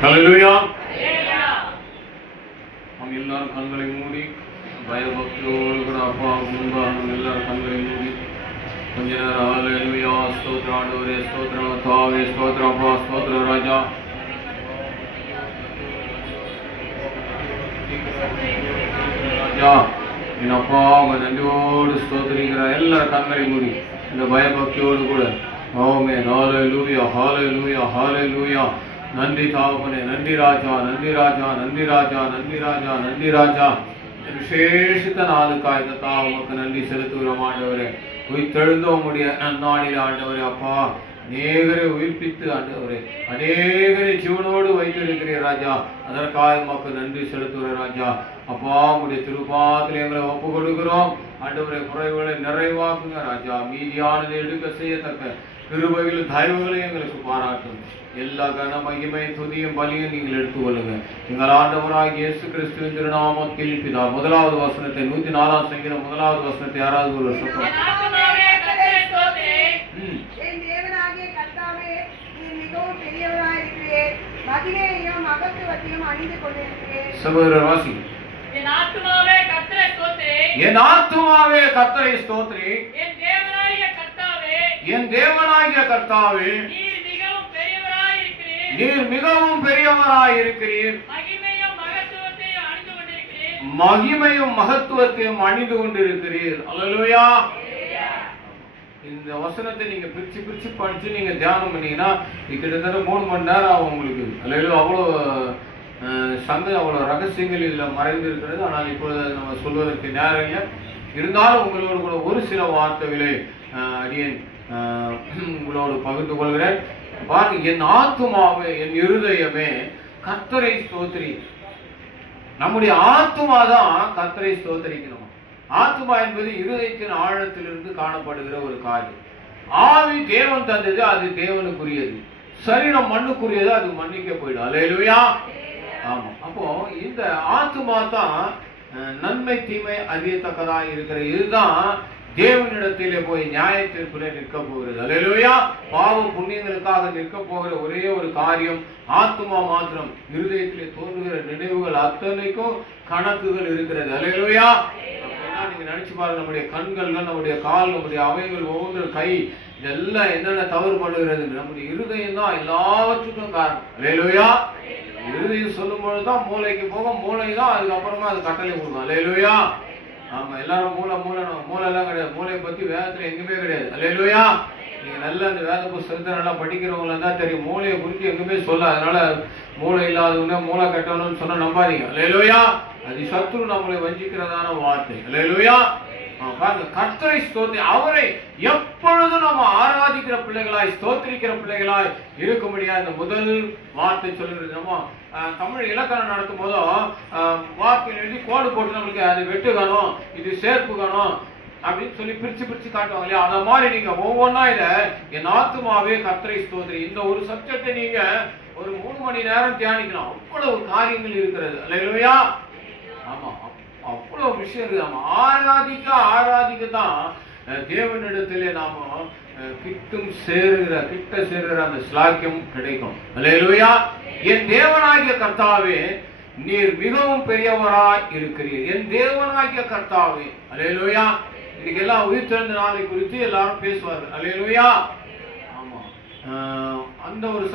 ஹல்லேலூயா. நாம் எல்லாரும் கண்களை மூடி பயபக்தியோடு கூட அப்பா முன்பாக நம்ம எல்லாரும் கண்களை மூடி கொஞ்ச நேரம் ஹல்லேலூயா ஸ்தோத்திரம் ஆண்டவரே, ஸ்தோத்திரம் கர்த்தாவே, ஸ்தோத்திரம் அப்பா, ஸ்தோத்திரம் ராஜா. ராஜா என் அப்பா உங்க நன்றியோடு ஸ்தோத்திரிக்கிற எல்லாரும் கண்களை மூடி இந்த பயபக்தியோடு கூட ஆமென். ஹல்லேலூயா, ஹல்லேலூயா, ஹல்லேலூயா. நன்றி தாவனே, நன்றி ராஜா, நன்றி ராஜா, நன்றி ராஜா, நன்றி ராஜா, நன்றி ராஜா. விசேஷித்த நாளுக்காக உமக்கு நன்றி செலுத்துகிறோம் ஆண்டவரே. உயிர்த்தெழுந்த உம்முடைய நாளில் ஆண்டவரே அப்பா அநேகரை உயிர்ப்பித்து ஆண்டவரே அநேகரை ஜீவனோடு வைத்திருக்கிறீர் ராஜா. அதற்காக உமக்கு நன்றி செலுத்துகிற ராஜா. அப்பா உங்களுடைய திருப்பாத்திரை எங்களை ஒப்பு கொடுக்கிறோம் ஆண்டவரே. குறைவுகளை நிறைவாக்குங்க ராஜா. மீதியானதை எடுக்க செய்யத்தக்க கிருபைகளும் தயவுகளையும் எங்களுக்கு பாராட்டும். எல்லா கன மகிமை துதியும் பலியும் நீங்கள் எடுத்துக்கொள்ளுங்க. எங்கள் ஆண்டவராகிய இயேசு கிறிஸ்துவின் திருநாமத்தில் பிதா. முதலாவது வசனத்தை 104ஆம் சங்கீதம் முதலாவது வசனத்தை யாராவது ஒரு சொல்லுங்க. சகோதரர் வாசி. என் ஆத்துமாவே கர்த்தரை ஸ்தோத்திரி. என் தேவனாகிய கர்த்தாவே நீர் மிகவும் பெரியவராய் இருக்கிறீர். மகிமையும் மகத்துவத்தையும் அணிந்து கொண்டிருக்கிறீர். அல்லேலூயா. இந்த வசனத்தை நீங்க பிரிச்சு பிரிச்சு படிச்சு நீங்க தியானம் பண்ணீங்கன்னா கிட்டத்தட்ட 3 மணி நேரம் ஆகும் உங்களுக்கு. அல்லேலூயா. அவ்வளோ அவ்வளோ ரகசியங்கள் இதுல மறைந்து இருக்கிறது. ஆனால் இப்பொழுது நம்ம சொல்வதற்கு நேரம் இல்லை. இருந்தாலும் உங்களோடு கூட ஒரு சில வார்த்தைகளை அடியேன் உங்களோடு பகிர்ந்து கொள்கிறேன். பாருங்க, என் ஆத்துமாவே என் இருதயமே கர்த்தரை ஸ்தோத்திரி. நம்முடைய ஆத்துமா தான் கர்த்தரை ஸ்தோத்திரிக்கணும். ஆத்துமா என்பது இருதயத்தின் ஆழத்திலிருந்து காணப்படுகிற ஒரு காரியம். ஆவி தேவன் தந்தது, அது தேவனுக்குரியது. சரீரம் மண்ணுக்குரியது, அது மண்ணுக்கே போயிடும். அல்லேலூயா. ஆமா. அப்போ இந்த ஆத்துமா தான் நன்மை தீமை அறியத்தக்கதா இருக்கிற. இதுதான் தேவனிடத்திலே போய் நியாயத்திற்குள்ளே நிற்க போகிறது. அல்லேலூயா. பாவ புண்ணியங்களுக்காக நிற்க போகிற ஒரே ஒரு காரியம் ஆத்துமா மாத்திரம். இருதயத்திலே தோன்றுகிற நினைவுகள் அத்தனைக்கும் கணக்குகள் இருக்கிறது. அல்லேலூயா. நீங்க நினைச்சு பாருங்க, நம்முடைய கண்கள், நம்முடைய கால், நம்முடைய அவைகள், ஒவ்வொரு கை, இதெல்லாம் என்னென்ன தவறு பண்ணுகிறது. நம்முடைய இருதயம் தான் எல்லாவற்றுக்கும் காரணம். அல்லேலூயா. இருதயம் சொல்லும் பொழுதுதான் மூளைக்கு போகும். மூளை தான் அதுக்கப்புறமா அது கட்டளை கொடுக்கும். அல்லேலூயா. ஆமா. எல்லாரும் மூளை எல்லாம் கிடையாது. மூளையை பத்தி வேதத்துல எங்குமே கிடையாது. அல்லேலூயா. நீங்க நல்ல அந்த வேத புத்தகத்தை நல்லா படிக்கிறவங்களா தான் தெரியும். மூளையை குறித்து எங்குமே சொல்ல. அதனால மூளை இல்லாதவங்க மூளை கட்டணும்னு சொன்னா நம்பாதீங்க. அல்லேலூயா. அது சத்ரு நம்மளை வஞ்சிக்கிறதான வார்த்தை. அல்லேலூயா. பாருங்க, கர்த்தரை ஸ்தோத்திரி. அவரை எப்பொழுதும் நம்ம ஆராதிக்கிற பிள்ளைகளாய், ஸ்தோத்திரிக்கிற பிள்ளைகளாய் இருக்க முடியாது. இந்த முதல் வார்த்தை சொல்லுகிறது. நம்ம தமிழ் இலக்கணம் நடத்தும் போதும் வார்த்தைகள் எழுதி கோடு போட்டு நம்மளுக்கு அது வெட்டுகணும், இது சேர்ப்புகணும் அப்படின்னு சொல்லி பிரிச்சு பிரிச்சு காட்டுவாங்க இல்லையா? அந்த மாதிரி நீங்க ஒவ்வொன்னா இத என் ஆத்துமாவே கர்த்தரை ஸ்தோத்திரி. இந்த ஒரு சப்ஜெக்டை நீங்க ஒரு 3 மணி நேரம் தியானிக்கலாம். அவ்வளவு காரியங்கள் இருக்கிறது. அல்லேலூயா. ஆமா. அவ்வளவு விஷயம் இருக்கு. நம்ம ஆராதிக்க தான் தேவனிடத்திலே நாம கிட்ட சேருகிற அந்த ஸ்லாக்கியம் கிடைக்கும். அல்லேலூயா. என் தேவனாகிய கர்த்தாவே நீர் மிகவும் பெரியவராய் இருக்கிறீர். என் தேவனாகிய கர்த்தாவே. அல்லேலூயா. இன்னைக்கு எல்லாம் உயிர்த்தெழுந்த நாளை குறித்து எல்லாரும் பேசுவார்கள். அல்லேலூயா. ஆமா. அந்த ஒரு